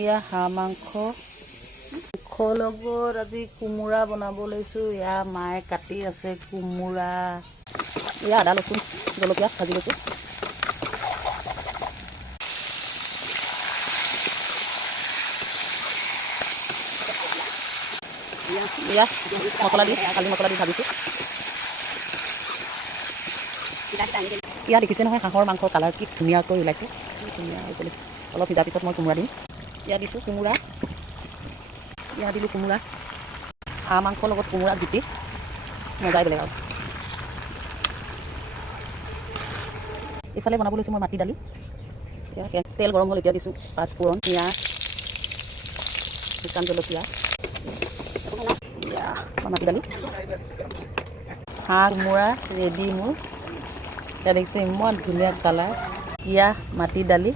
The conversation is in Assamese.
ইয়া হাঁহ মাংস লগত আজি কোমোৰা বনাব লৈছোঁ। ইয়া মায়ে কাটি আছে কোমোৰা। ইয়া আদা লচুন জলকীয়া ভাজি লৈছোঁ। ইয়া মছলা দি কালি মছলা দি ভাজিছোঁ। ইয়া দেখিছে নহয় হাঁহৰ মাংসৰ কালাৰ কি ধুনীয়াকৈ ওলাইছে, ধুনীয়া হৈ পেলাইছে। অলপ সিজাৰ পিছত মই কোমোৰা দিম। ইয়া দিছোঁ কোমোৰা, ইয়া দিলোঁ কোমোৰা। হাঁহ মাংসৰ লগত কোমোৰা জুতি মজাই বেলেগ আৰু। ইফালে বনাব লৈছোঁ মই মাটি দালি। এতিয়া তেল গৰম হ'ল, এতিয়া দিছোঁ পাঁচফোৰণ, পিঁয়াজ, শুকান জলকীয়া। মাটি দালি হাঁহ কোমোৰা ৰেডি মোৰ। এতিয়া দেখিছে ইমান ধুনীয়া কালাৰ। ইয়া মাটি দালি।